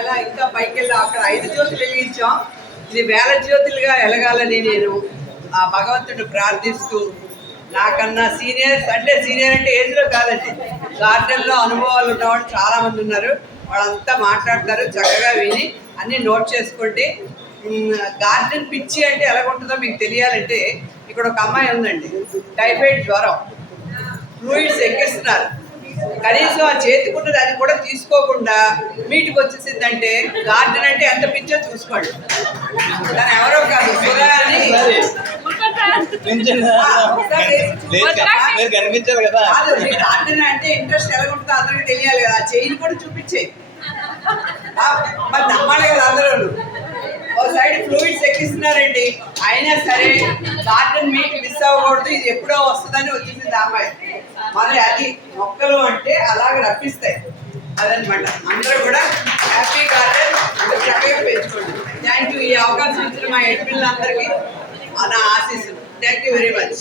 ఇలా ఇంకా పైకి వెళ్ళి అక్కడ 5 జ్యోతులు వెలిగించాం. ఇది వేల జ్యోతులుగా వెలగాలని నేను ఆ భగవంతుడు ప్రార్థిస్తూ, నాకన్నా సీనియర్స్ అంటే సీనియర్ అంటే ఏజ్లో కాదండి, గార్డెన్లో అనుభవాలు ఉన్నవాళ్ళు చాలామంది ఉన్నారు. వాళ్ళంతా మాట్లాడతారు, చక్కగా విని అన్నీ నోట్ చేసుకోండి. గార్డెన్ పిచ్చి అంటే ఎలాగుంటుందో మీకు తెలియాలంటే ఇక్కడ ఒక అమ్మాయి ఉందండి, టైఫాయిడ్ జ్వరం, ఫ్లూయిడ్స్ ఎక్కిస్తున్నారు. కనీసం ఆ చేతికున్నది అది కూడా తీసుకోకుండా మీటికి వచ్చేసిందంటే గార్డెన్ అంటే ఎంత పిచ్చో చూసుకోండి. దాని ఎవరో కాదు, సుధా అని కనిపించాలి కదా. గార్డెన్ అంటే ఇంట్రెస్ట్ ఎలా ఉంటుందో అందరికి తెలియాలి కదా. ఆ చెయ్యిని కూడా చూపించే మరి నమ్మాలి కదా అందరూ. ఓ సైడ్ ఫ్లూయిడ్స్ ఎక్కిస్తున్నారండి, అయినా సరే గార్డెన్ మీకు మిస్ అవ్వకూడదు, ఇది ఎప్పుడో వస్తుందని వచ్చింది అమ్మాయి. మరి అది మొక్కలు అంటే అలాగే రప్పిస్తాయి అదనమాట. అందరూ కూడా హ్యాపీ గార్డెన్ చక్కగా పెంచుకోండి. Thank you. ఈ అవకాశం ఇచ్చిన మా హెడ్ పిల్లలందరికీ నా ఆశీస్సులు. Thank you very much.